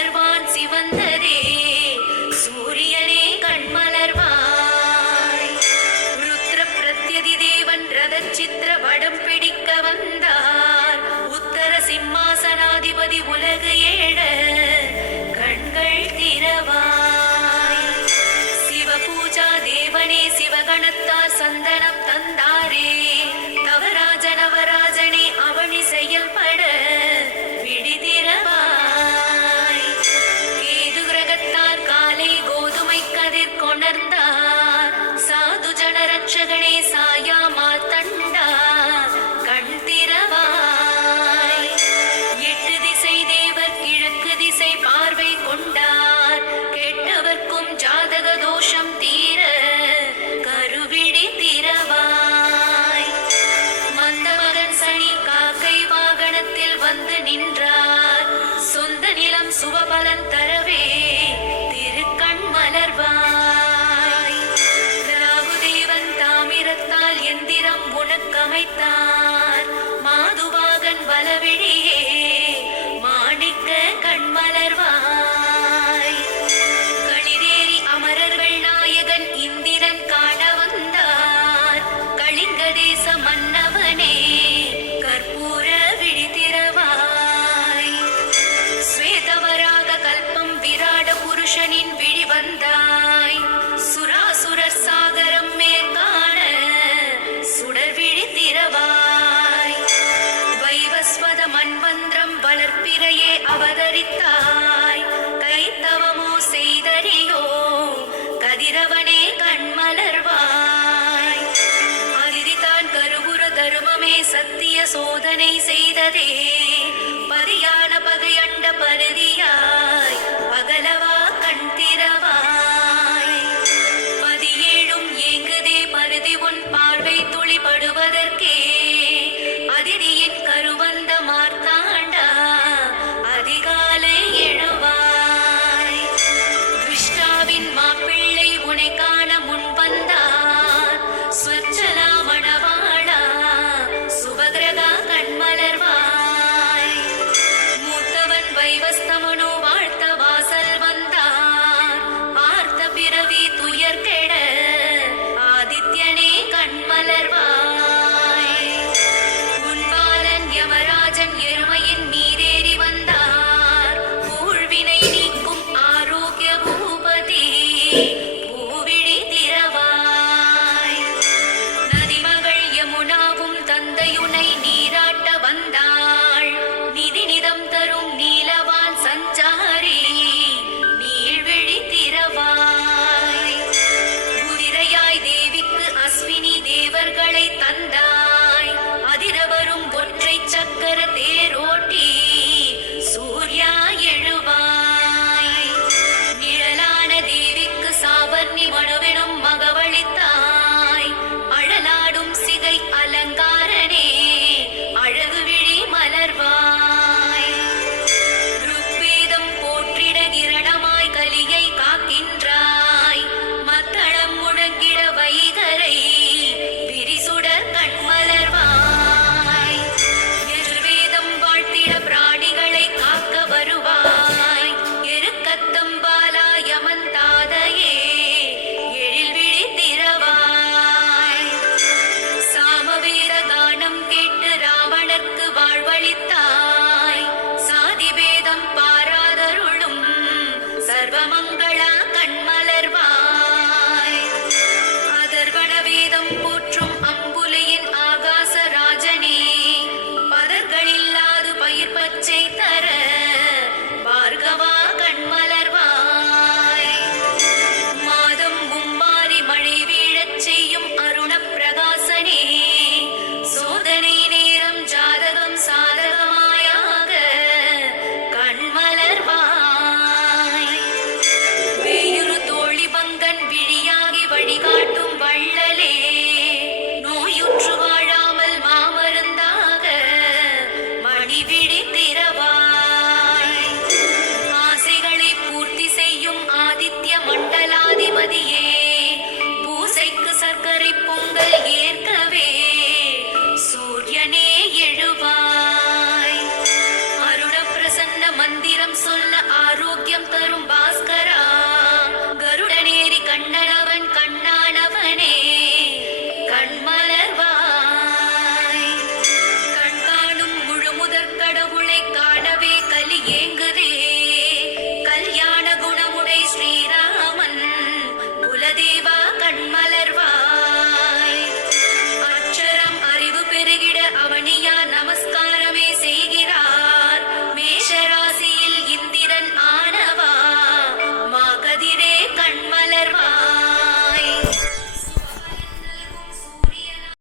மலர்வான் சிவந்ததே சூரியனே கண்மலர்வாய். ருத்ர பிரத்யதி தேவன் ரத சித்திர வடம் பிடிக்க வந்தார். உத்தர சிம்மாசனாதிபதி உலகு ஏழ கண்கள் திறவாய். சிவபூஜா தேவனே சிவகணத்தார் சந்தனம் தந்தாரே. தவராஜ நவராஜனே அவனி செயல்பட விழிதிரவாய். கேது கிரகத்தார் காலை கோதுமை கதிர் கொணர்ந்தார். சாது ஜனரட்சகனே சாயா மார்த்தண்டா கண் திறவாய். எட்டு திசை தேவர் கிழக்கு திசை பார்வை கொண்டார். கெட்டவர்க்கும் ஜாதக தோஷம் தீர கருவிழி திறவாய். மந்தமகன் சனி காக்கை வாகனத்தில் வந்து நின்றார். சொந்த நிலம் சுபபலன் தரவே திருக்கண் மலர்வாய். ராகுதேவன் தாமிரத்தால் எந்திரம் உனக்கமைத்தார். மாதுவாகன் பலவிழியே மாணிக்க கண்மலர்வாய். களிரேறி அமரர்கள் நாயகன் இந்திரன் காண வந்தார். கலிங்க தேச மன்னவனே கற்பூர விழித்திரவாய். ஸ்வேதவராக கல்பம் விராட புருஷனின் விழி வந்தாய். சுராசுரர் சாகரம் மேற்காண சுடர் விழித்திரவாய். வைவஸ்வத மன்வந்திரம் வளர்ப்பிறையே அவதரித்தாய். கைத்தவமோ செய்தறியோ கதிரவனே கண்மலர்வாய். அதிதிதான் கருவுர தருமமே சத்திய சோதனை செய்ததே. பரியான பகையண்ட பருதியா